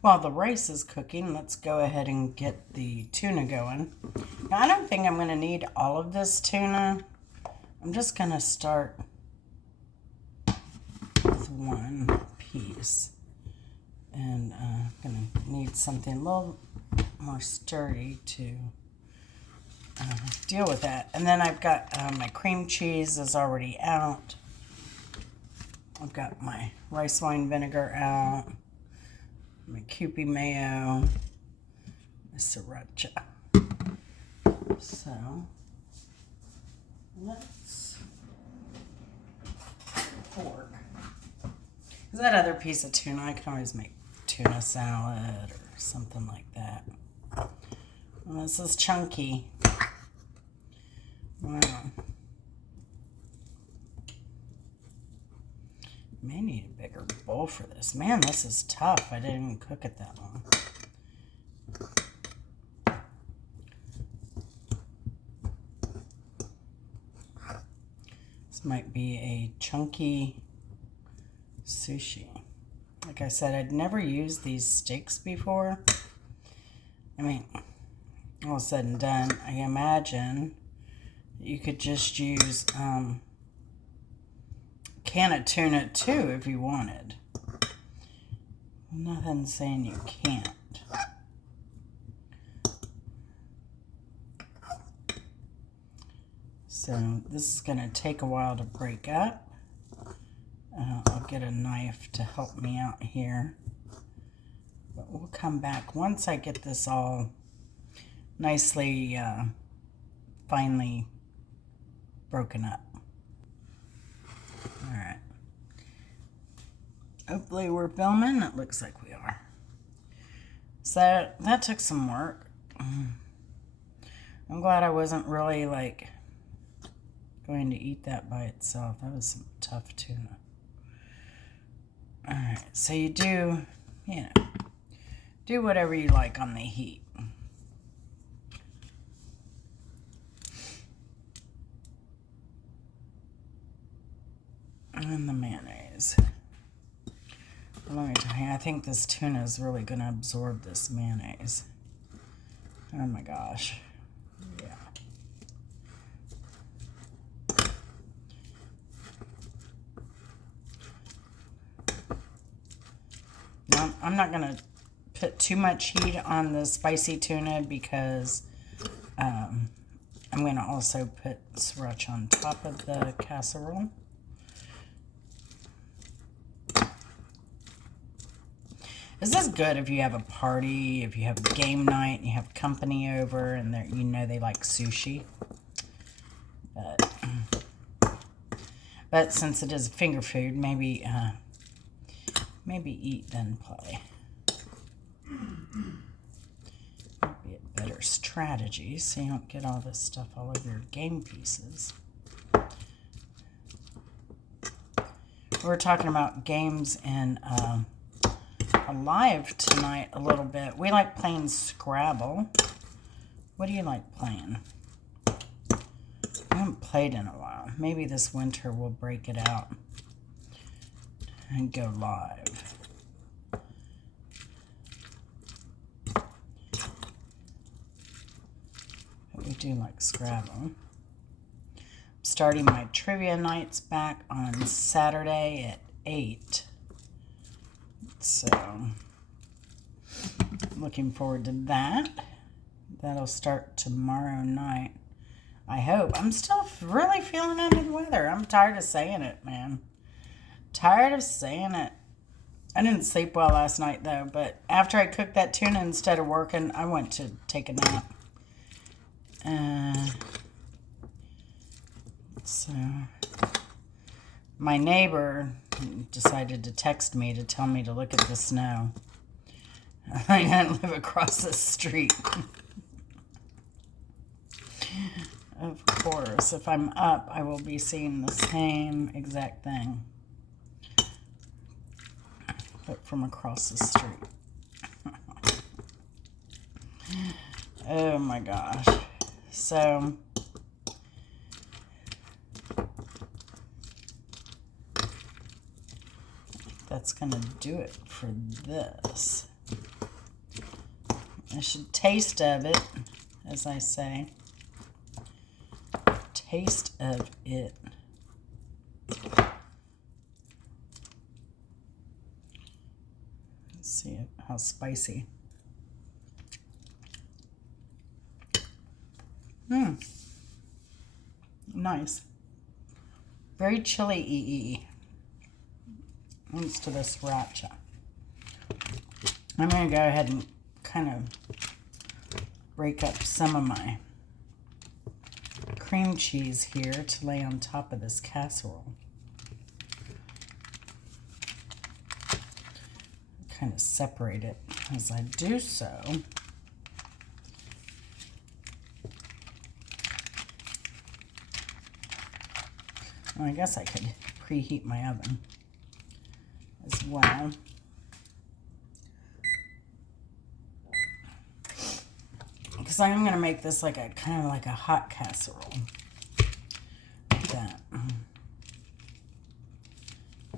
While the rice is cooking, let's go ahead and get the tuna going. Now, I don't think I'm going to need all of this tuna. I'm just going to start with one piece. And I'm going to need something a little more sturdy to deal with that. And then I've got my cream cheese is already out. I've got my rice wine vinegar out. My Kewpie mayo, my sriracha. So let's fork. Is that other piece of tuna? I can always make tuna salad or something like that. Well, this is chunky. Wow. May need a bigger bowl for this. Man, this is tough. I didn't even cook it that long. This might be a chunky sushi. Like I said, I'd never used these sticks before. I mean, all said and done, I imagine you could just use can of tuna too if you wanted. Nothing saying you can't. So this is going to take a while to break up. I'll get a knife to help me out here. But we'll come back once I get this all nicely, finely broken up. All right. Hopefully we're filming. It looks like we are. So that took some work. I'm glad I wasn't really like going to eat that by itself. That was some tough tuna. All right. So you do, do whatever you like on the heat. And the mayonnaise. Let me tell you, I think this tuna is really going to absorb this mayonnaise. Oh my gosh. Yeah. Now, I'm not going to put too much heat on the spicy tuna because I'm going to also put sriracha on top of the casserole. This is good if you have a party, if you have a game night, and you have company over, and they like sushi. But since it is finger food, maybe eat then play. Might be a better strategy, so you don't get all this stuff all over your game pieces. We're talking about games in live tonight a little bit. We like playing Scrabble. What do you like playing? I haven't played in a while. Maybe this winter we'll break it out and go live. But we do like Scrabble. I'm starting my trivia nights back on Saturday at 8. So, looking forward to that. That'll start tomorrow night. I hope. I'm still really feeling under the weather. I'm tired of saying it, man. Tired of saying it. I didn't sleep well last night, though. But after I cooked that tuna instead of working, I went to take a nap. So, my neighbor decided to text me to tell me to look at the snow. I live across the street. Of course, if I'm up, I will be seeing the same exact thing, but from across the street. Oh my gosh. So, that's going to do it for this. I should taste of it, as I say. Taste of it. Let's see how spicy. Nice. Very chili-y. Thanks to the sriracha. I'm going to go ahead and kind of break up some of my cream cheese here to lay on top of this casserole. Kind of separate it as I do so. Well, I guess I could preheat my oven as well. Because I'm going to make this like a kind of like a hot casserole. Like that. I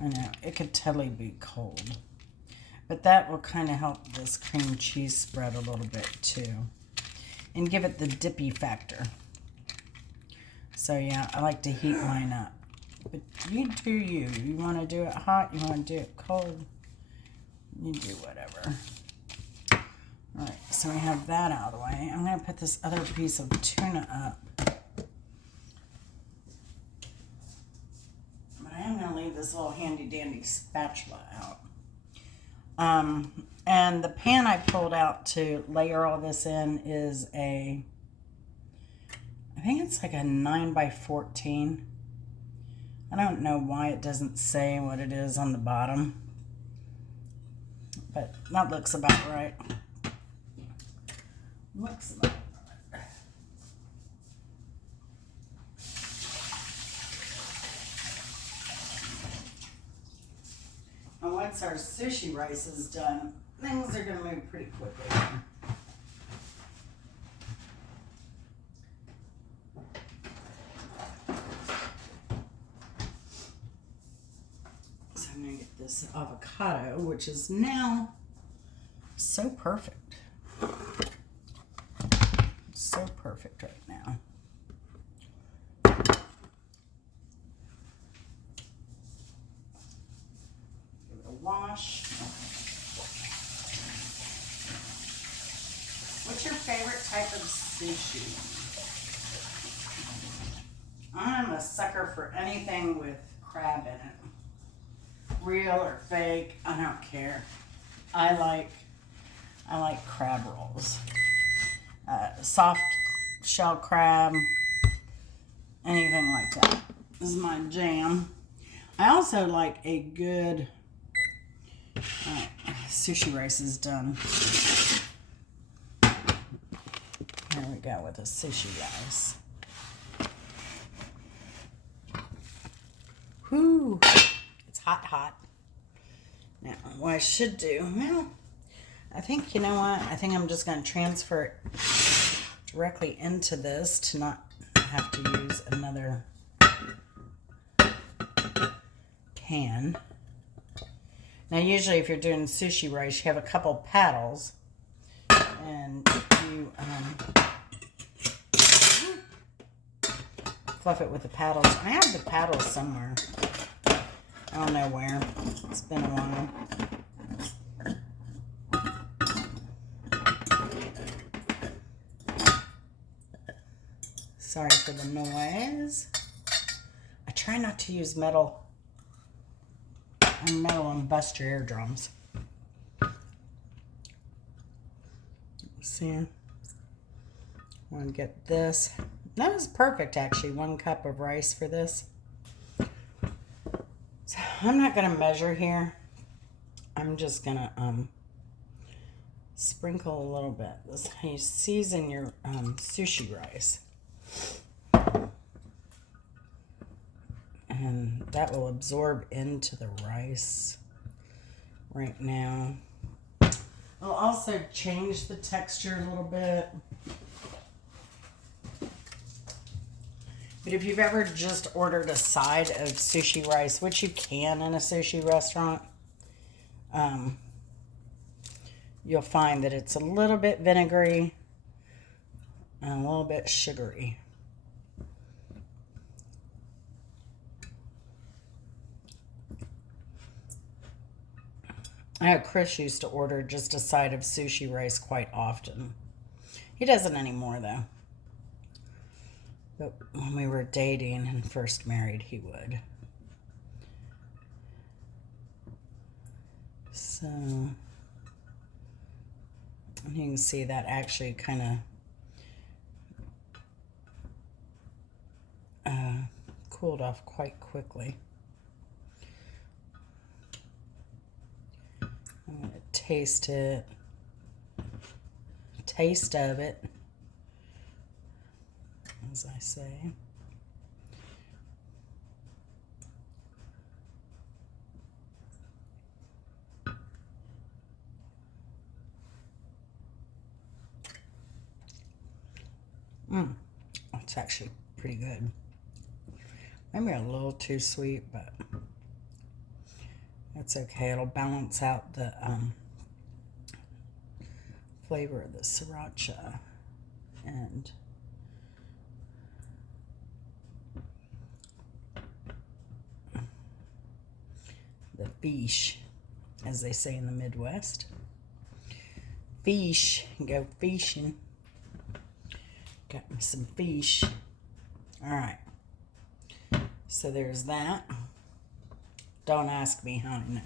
know, it could totally be cold. But that will kind of help this cream cheese spread a little bit too. And give it the dippy factor. So yeah, I like to heat mine up. But you do you. You want to do it hot, you want to do it cold. You do whatever. Alright, so we have that out of the way. I'm going to put this other piece of tuna up. But I am going to leave this little handy dandy spatula out. And the pan I pulled out to layer all this in is I think it's like a 9x14. I don't know why it doesn't say what it is on the bottom, but that looks about right. Looks about right. And once our sushi rice is done, things are going to move pretty quickly. So I'm going to get this avocado, which is now so perfect. So perfect right now. Give it a wash. What's your favorite type of sushi? I'm a sucker for anything with crab in it. Real or fake, I don't care. I like crab rolls. Soft shell crab, anything like that is my jam. I also like a good sushi rice is done. Here we go with a sushi rice. Whoo, it's hot, hot. Now, what I should do, well, I think, you know what, I think I'm just going to transfer it directly into this to not have to use another pan. Now, usually if you're doing sushi rice, you have a couple paddles, and you fluff it with the paddles. I have the paddles somewhere. I don't know where. It's been a while. Sorry for the noise. I try not to use metal and bust your eardrums. See, I want to get this. That was perfect, actually. 1 cup of rice for this. So I'm not going to measure here. I'm just going to sprinkle a little bit. This is how you season your sushi rice. And that will absorb into the rice right now. I'll also change the texture a little bit. But if you've ever just ordered a side of sushi rice, which you can in a sushi restaurant, you'll find that it's a little bit vinegary and a little bit sugary. I know Chris used to order just a side of sushi rice quite often. He doesn't anymore, though. But when we were dating and first married, he would. So, you can see that actually kind of cooled off quite quickly. I'm going to taste it. Taste of it, as I say. It's actually pretty good. Maybe a little too sweet, but that's okay. It'll balance out the flavor of the sriracha and the fish, as they say in the Midwest. Fish, go fishing. Got me some fish. All right. So there's that. Don't ask me how I know.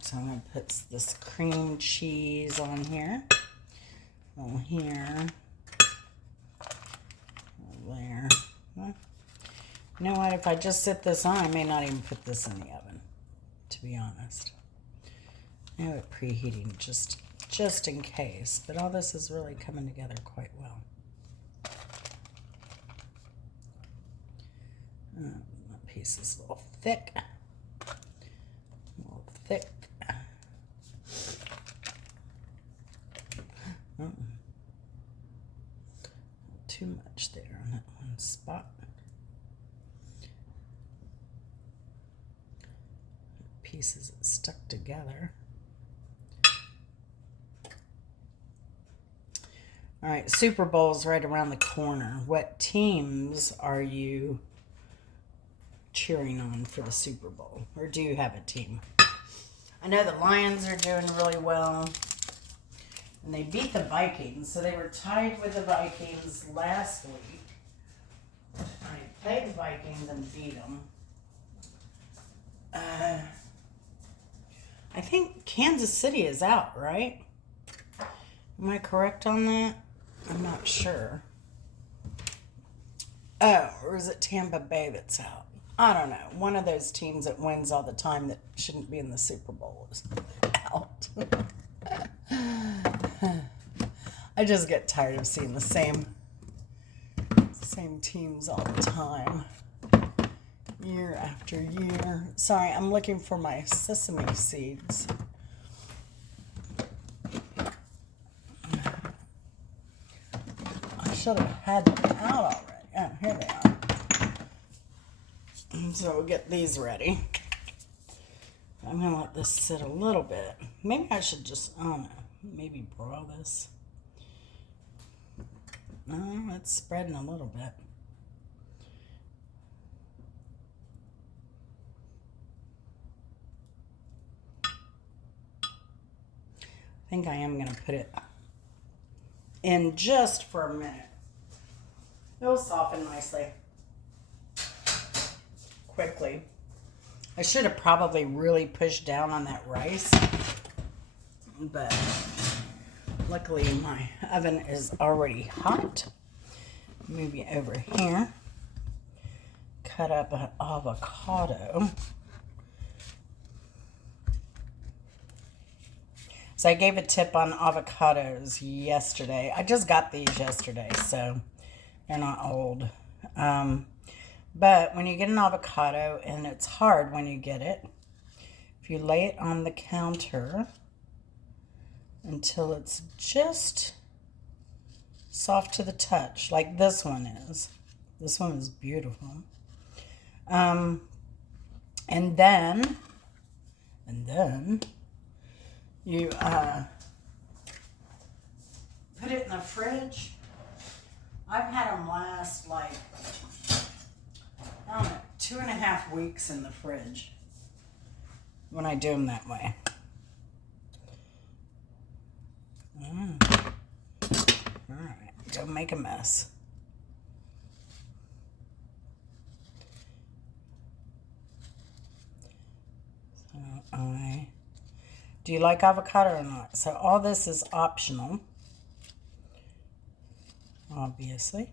So I'm going to put this cream cheese on here. On here. There. Well, you know what? If I just sit this on, I may not even put this in the oven, to be honest. I have it preheating just in case. But all this is really coming together quite well. That piece is a little thick. Too much there on that one spot. Pieces stuck together. All right, Super Bowl's right around the corner. What teams are you cheering on for the Super Bowl? Or do you have a team? I know the Lions are doing really well. And they beat the Vikings, so they were tied with the Vikings last week. I played the Vikings and beat them. I think Kansas City is out, right? Am I correct on that? I'm not sure. Oh, or is it Tampa Bay that's out? I don't know. One of those teams that wins all the time that shouldn't be in the Super Bowl is out. I just get tired of seeing the same teams all the time, year after year. Sorry, I'm looking for my sesame seeds. I should have had them out already. Oh, here they are. So we'll get these ready. I'm going to let this sit a little bit. Maybe I should just, I don't know, maybe broil this. No, it's spreading a little bit. I think I am going to put it in just for a minute. It'll soften nicely. Quickly. I should have probably really pushed down on that rice, but luckily my oven is already hot. Move you over here. Cut up an avocado. So I gave a tip on avocados yesterday. I just got these yesterday, so they're not old. But when you get an avocado, and it's hard when you get it, if you lay it on the counter until it's just soft to the touch, like this one is. This one is beautiful. And then You put it in the fridge. I've had them last like, I don't know, 2.5 weeks in the fridge when I do them that way. All right, go make a mess. So do you like avocado or not? So all this is optional, obviously.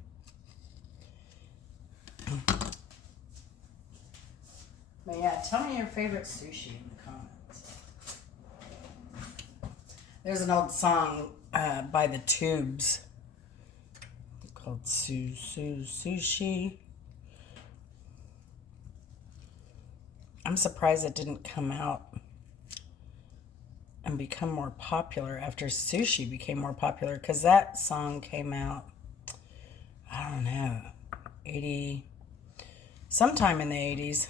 But yeah, tell me your favorite sushi in the comments. There's an old song by the Tubes called Sushi. I'm surprised it didn't come out and become more popular after sushi became more popular, because that song came out, I don't know, sometime in the 80s.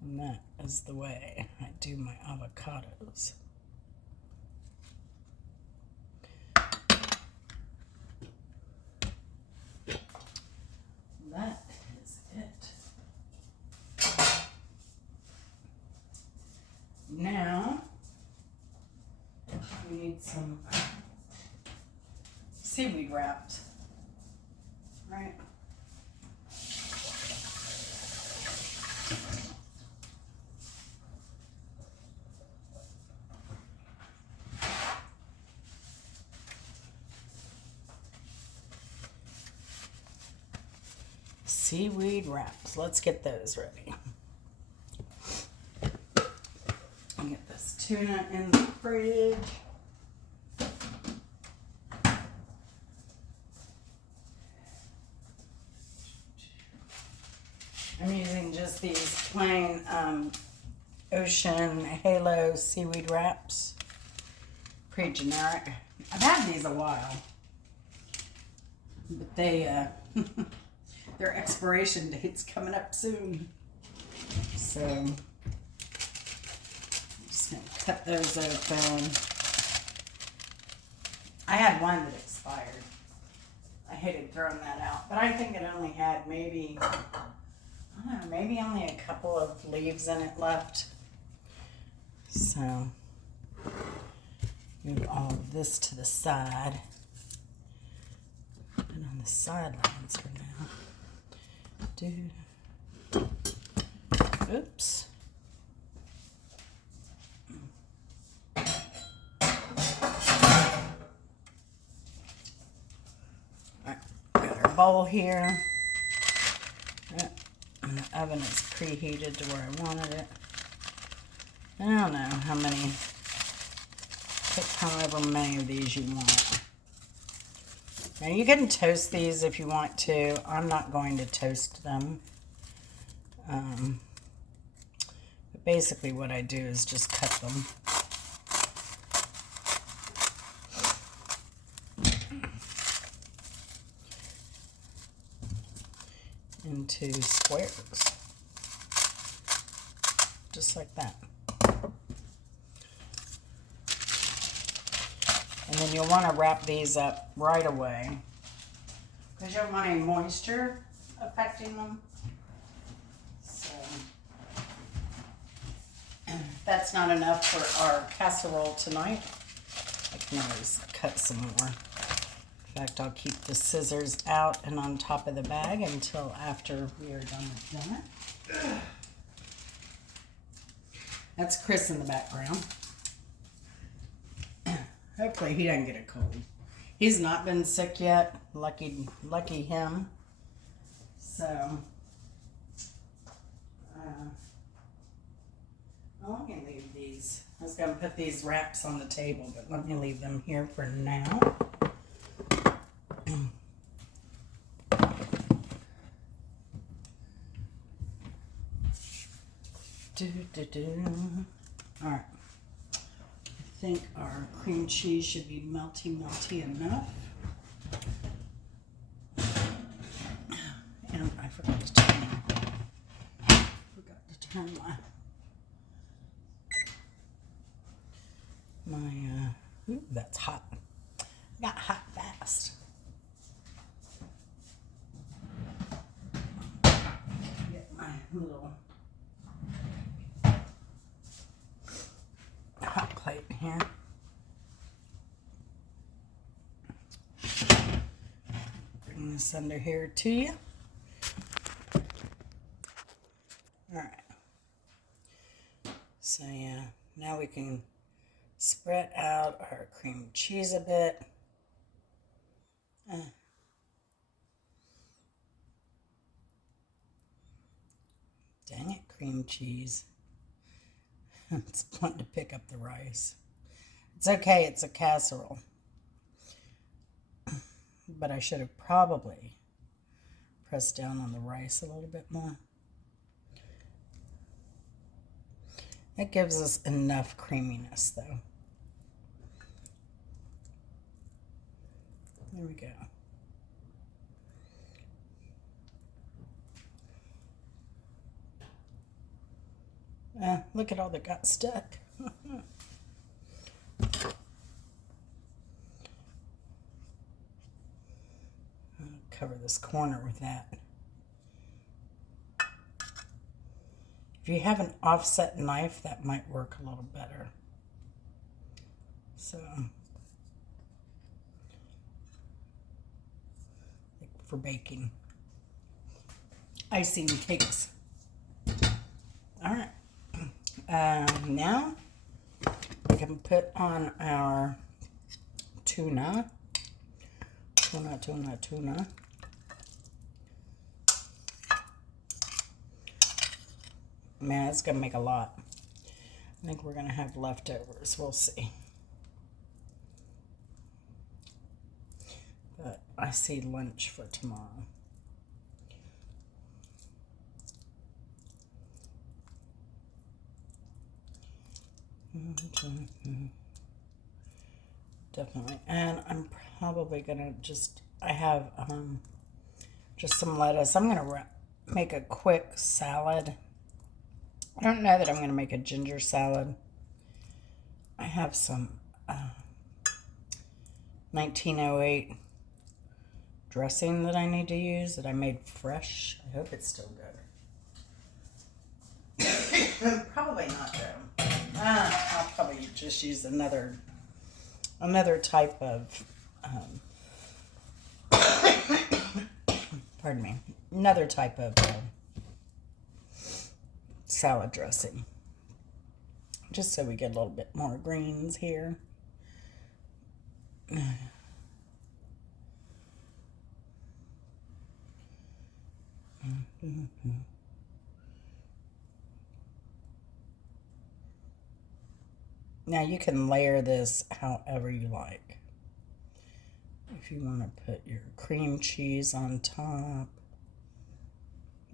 And that is the way I do my avocados. That is it. Now, we need some seaweed wraps, right? Seaweed wraps. Let's get those ready. And get this tuna in the fridge. I'm using just these plain Ocean Halo seaweed wraps. Pretty generic. I've had these a while, but they their expiration date's coming up soon. So I'm just gonna cut those open. I had one that expired. I hated throwing that out, but I think it only had maybe, I don't know, maybe only a couple of leaves in it left. So move all of this to the side. And on the sidelines for now. Oops. Alright, got our bowl here. And the oven is preheated to where I wanted it. I don't know how many, pick however many of these you want. Now you can toast these if you want to. I'm not going to toast them. But basically what I do is just cut them. Into squares. Just like that. And then you'll want to wrap these up right away, because you don't want any moisture affecting them. So that's not enough for our casserole tonight. I can always cut some more. In fact, I'll keep the scissors out and on top of the bag until after we are done with dinner. That's Chris in the background. Hopefully he doesn't get a cold. He's not been sick yet. Lucky him. So, let me leave these. I was going to put these wraps on the table, but let me leave them here for now. All right. I think our cream cheese should be melty enough. turn ooh, that's hot. Got hot fast. Get my little hot plate here. Bring this under here to you. All right. So yeah, now we can spread out our cream cheese a bit. Dang it, cream cheese. It's wanting to pick up the rice. It's okay, it's a casserole. But I should have probably pressed down on the rice a little bit more. It gives us enough creaminess though. There we go. Look at all that got stuck. I'll cover this corner with that. If you have an offset knife, that might work a little better. So, like for baking. Icing cakes. All right. Now we can put on our tuna. Man, it's gonna make a lot. I think we're gonna have leftovers. We'll see. But I see lunch for tomorrow. Definitely. And I'm probably gonna I have just some lettuce. I'm gonna make a quick salad. I don't know that I'm gonna make a ginger salad. I have some 1908 dressing that I need to use that I made fresh. I hope it's still good. Probably not though. I'll probably just use another type of pardon me, another type of salad dressing, just so we get a little bit more greens here. Now you can layer this however you like. If you want to put your cream cheese on top,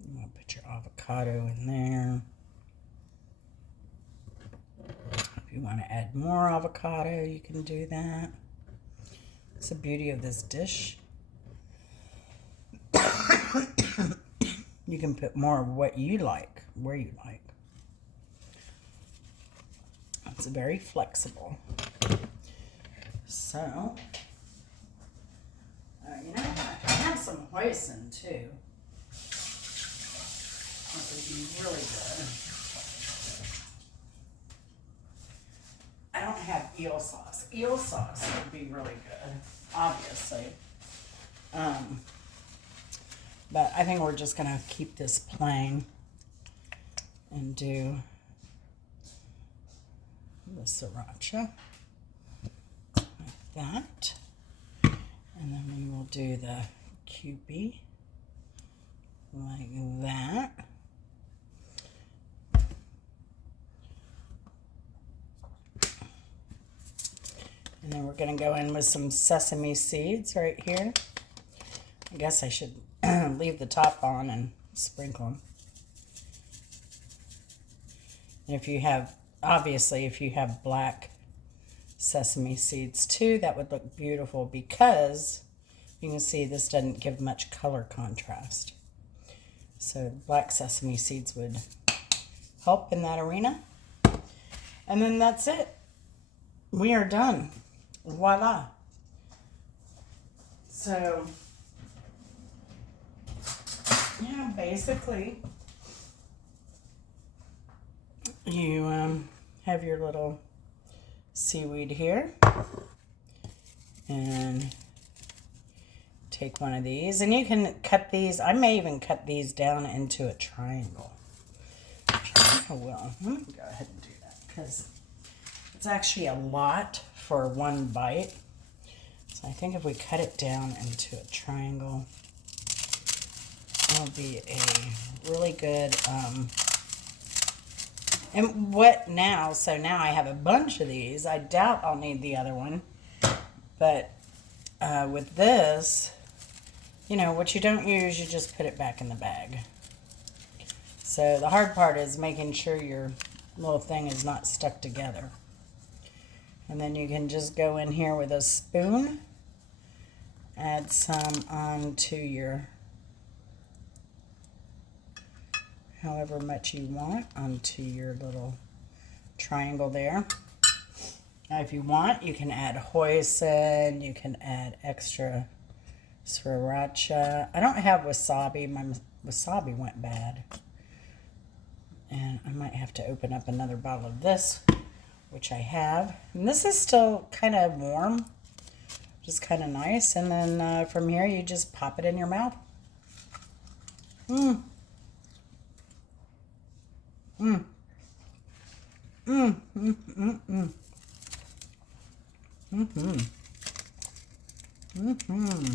you want to put your avocado in there. If you want to add more avocado, you can do that. It's the beauty of this dish. You can put more of what you like, where you like. It's very flexible. So, you know, I have some hoisin too. That would be really good. I don't have eel sauce. Eel sauce would be really good, obviously. But I think we're just gonna keep this plain and do the sriracha like that, and then we will do the Kewpie like that. And then we're going to go in with some sesame seeds right here. I guess I should leave the top on and sprinkle them. And if you have, obviously, if you have black sesame seeds too, that would look beautiful, because you can see this doesn't give much color contrast. So black sesame seeds would help in that arena. And then that's it. We are done. Voila. So, yeah, basically, you have your little seaweed here. And take one of these. And you can cut these. I may even cut these down into a triangle. Which I think I will. Let me go ahead and do that because it's actually a lot for one bite. So I think if we cut it down into a triangle, it'll be a really good, and what now, so now I have a bunch of these. I doubt I'll need the other one, but with this, you know, what you don't use, you just put it back in the bag. So the hard part is making sure your little thing is not stuck together. And then you can just go in here with a spoon, add some onto your, however much you want, onto your little triangle there. Now if you want, you can add hoisin, you can add extra sriracha. I don't have wasabi, my wasabi went bad. And I might have to open up another bottle of this, which I have. And this is still kind of warm, which is kind of nice. And then from here, you just pop it in your mouth. Mmm. Mmm. Mmm. Mmm. Mmm. Mmm. Mm-hmm. Mm-hmm.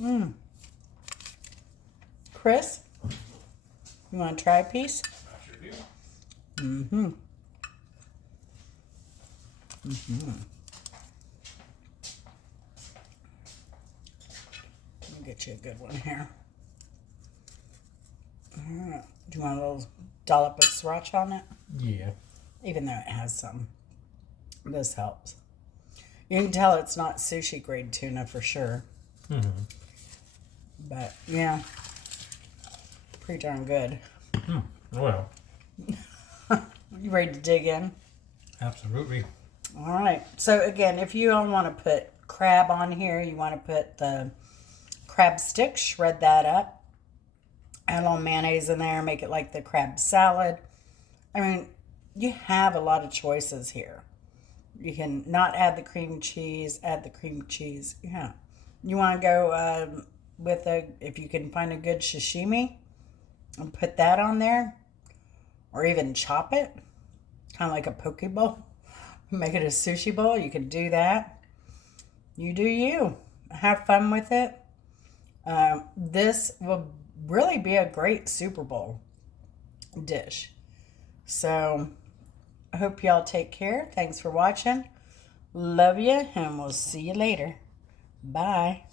Mmm. Chris, you want to try a piece? I sure do. Mm-hmm. Mm-hmm. Let me get you a good one here. All right. Do you want a little dollop of sriracha on it? Yeah. Even though it has some. This helps. You can tell it's not sushi grade tuna for sure. Mm-hmm. But, yeah. Pretty darn good. Well. You ready to dig in? Absolutely. All right. So, again, if you all want to put crab on here, you want to put the crab stick, shred that up. Add a little mayonnaise in there, make it like the crab salad. I mean, you have a lot of choices here. You can not add the cream cheese, add the cream cheese. Yeah. You want to go with if you can find a good sashimi and put that on there, or even chop it, kind of like a poke bowl. Make it a sushi bowl. You can do that. You do you. Have fun with it. This will really be a great Super Bowl dish. So, I hope y'all take care. Thanks for watching. Love you, and we'll see you later. Bye.